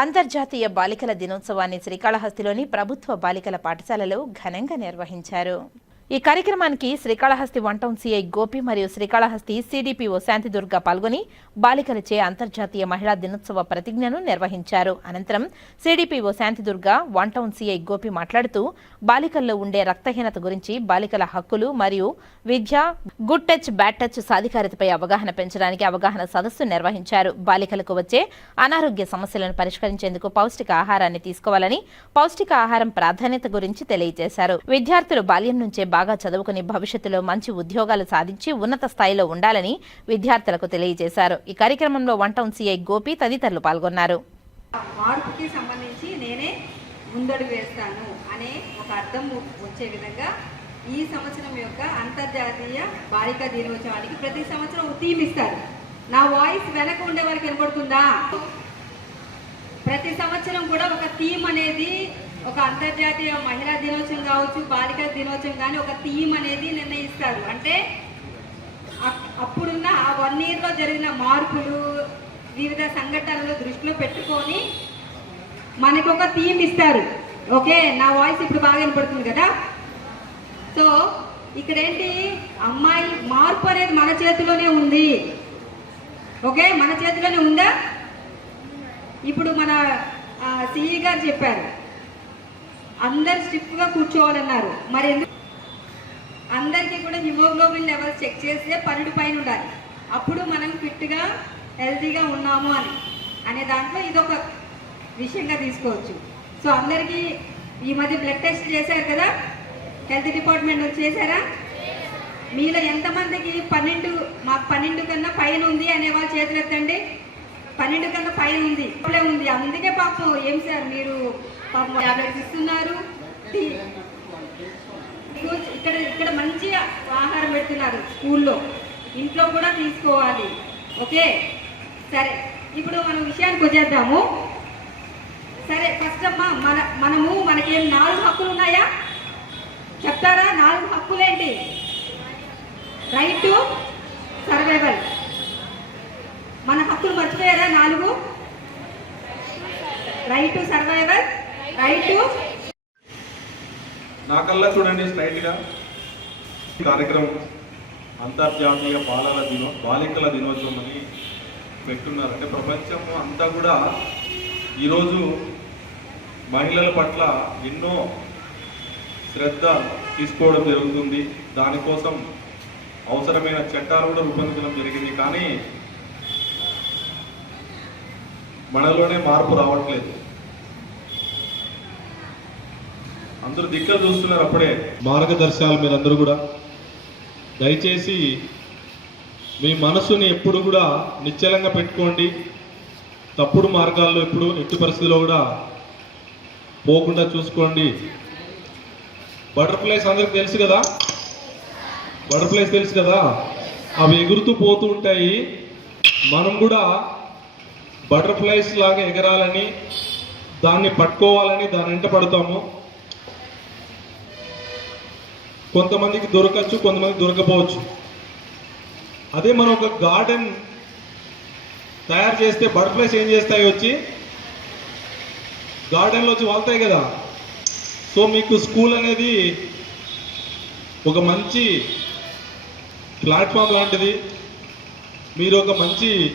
అంతర్జాతీయ బాలికల దినోత్సవాన్ని శ్రీకాళహస్తిలోని ప్రభుత్వ బాలికల పాఠశాలలో ఘనంగా నిర్వహించారు. ఈ కార్యక్రమానికి Srikalahasti one town CI Gopi మరియు శ్రీకాళహస్తి సిడిపిఓ శాంతిదుర్గ పాల్గొని బాలికలచే అంతర్జాతీయ మహిళా దినోత్సవ ప్రతిజ్ఞను నిర్వహించారు. అనంతరం CDPO Shantidurga one town CI Gopi మాట్లాడుతూ బాలికల్లో ఉండే రక్తహీనత గురించి బాలికల హక్కులు మరియు విద్య గుడ్ టచ్ బ్యాడ్ టచ్ సాధికారితపై అవగాహన పెంచడానికి అవగాహన సదస్సు నిర్వహించారు. బాలికలకు వచ్చే అనారోగ్య సమస్యలను పరిష్కరించేందుకు పౌష్టిక ఆహారాన్ని తీసుకోవాలని పౌష్టిక ఆహారం ప్రాధాన్యత గురించి తెలియజేశారు. విద్యార్థులు బాల్యం నుంచే బాగా చదువుకుని భవిష్యత్తులో మంచి ఉద్యోగాలు సాధించి ఉన్నత స్థాయిలో ఉండాలని విద్యార్థులకు తెలియజేశారు. ఈ కార్యక్రమంలో వన్ టౌన్ సిఐ గోపి తదితరులు పాల్గొన్నారు. మార్పుకి సంబంధించి నేనే ముందడుగు వేస్తాను అనే ఒక అర్థం వచ్చే విధంగా ఈ సంవత్సరం యొక్క అంతర్జాతీయ బాలికా దినోత్సవానికి ప్రతి సంవత్సరం థీమ్ ఇస్తారు. నా వాయిస్ వెనక ఉండే వారికి కనబడుతుందా ప్రతి సంవత్సరం కూడా ఒక థీమ్ అనేది ఒక అంతర్జాతీయ మహిళా దినోత్సవం కావచ్చు బాలికా దినోత్సవం కానీ ఒక థీమ్ అనేది నిర్ణయిస్తారు. అంటే అప్- అప్పుడున్న ఆ వన్ ఇయర్లో జరిగిన మార్పులు వివిధ సంఘటనలు దృష్టిలో పెట్టుకొని మనకు ఒక థీమ్ ఇస్తారు. ఓకే నా వాయిస్ ఇప్పుడు బాగా వినపడుతుంది కదా? సో ఇక్కడ ఏంటి అమ్మాయి మార్పు అనేది మన చేతిలోనే ఉంది. ఓకే మన చేతిలోనే ఉందా? ఇప్పుడు మన సిఈ గారు చెప్పారు. అందరు స్టిఫ్గా కూర్చోవాలన్నారు. మరి ఎందుకు? అందరికీ కూడా హిమోగ్లోబిన్ లెవెల్స్ చెక్ చేస్తే పన్నెండు పైన ఉండాలి. అప్పుడు మనం ఫిట్గా హెల్తీగా ఉన్నాము అని. అనే దాంట్లో ఇదొక విషయంగా తీసుకోవచ్చు. సో అందరికీ ఈ మధ్య బ్లడ్ టెస్ట్ చేశారు కదా? హెల్త్ డిపార్ట్మెంట్ వచ్చి చేశారా? మీలో ఎంతమందికి పన్నెండు మాకు పన్నెండు కన్నా పైన ఉంది అనే వాళ్ళు చేతులు ఎత్తండి. పన్నెండు కన్నా పైన ఉంది. ఇప్పుడే ఉంది. అందుకే పాపం ఏం సార్ మీరు? పాపం ట్యాబ్లెట్స్ ఇస్తున్నారు. ఇక్కడ ఇక్కడ మంచి ఆహారం పెడుతున్నారు స్కూల్లో. ఇంట్లో కూడా తీసుకోవాలి. ఓకే? సరే. ఇప్పుడు మనం విషయానికి వచ్చేద్దాము. సరే ఫస్ట్ అమ్మా మన మనము మనకేం నాలుగు హక్కులు ఉన్నాయా? చెప్తారా? నాలుగు హక్కులేంటి? రైట్ టు సర్వైవల్ చదివారా నాలుగు? Right to survivor right to నాకల్లా చూడండి స్ట్రైట్గా కార్యక్రమం అంతర్జాతీయ బాలల దినో బాలికల దినోత్సవం అని పెట్టున్నారు. అంటే ప్రపంచం అంతా కూడా ఈరోజు మహిళల పట్ల ఎన్నో శ్రద్ధ తీసుకోవడం జరుగుతుంది. దానికోసం అవసరమైన చట్టాలు కూడా రూపొందించడం జరిగింది. కానీ మనలోనే మార్పు రావట్లేదు. అందరూ దిక్కలు చూస్తున్నారు అప్పుడే. మార్గదర్శకాలు మీరందరూ కూడా దయచేసి మీ మనసుని ఎప్పుడు కూడా నిశ్చలంగా పెట్టుకోండి. తప్పుడు మార్గాల్లో ఎప్పుడు ఎట్టి పరిస్థితిలో కూడా పోకుండా చూసుకోండి. బటర్ఫ్లైస్ అందరికి తెలుసు కదా? బటర్ఫ్లైస్ తెలుసు కదా? అవి ఎగురుతూ పోతూ ఉంటాయి. మనం కూడా బటర్ఫ్లైస్ లాగా ఎగరాలని దాన్ని పట్టుకోవాలని దాని వెంట పడతాము. కొంతమందికి దొరకచ్చు కొంతమందికి దొరకపోవచ్చు. అదే మనం ఒక గార్డెన్ తయారు చేస్తే బటర్ఫ్లైస్ ఏం చేస్తాయి వచ్చి? గార్డెన్లో వచ్చి వాళ్తాయి కదా. సో మీకు స్కూల్ అనేది ఒక మంచి ప్లాట్ఫామ్ లాంటిది. మీరు ఒక మంచి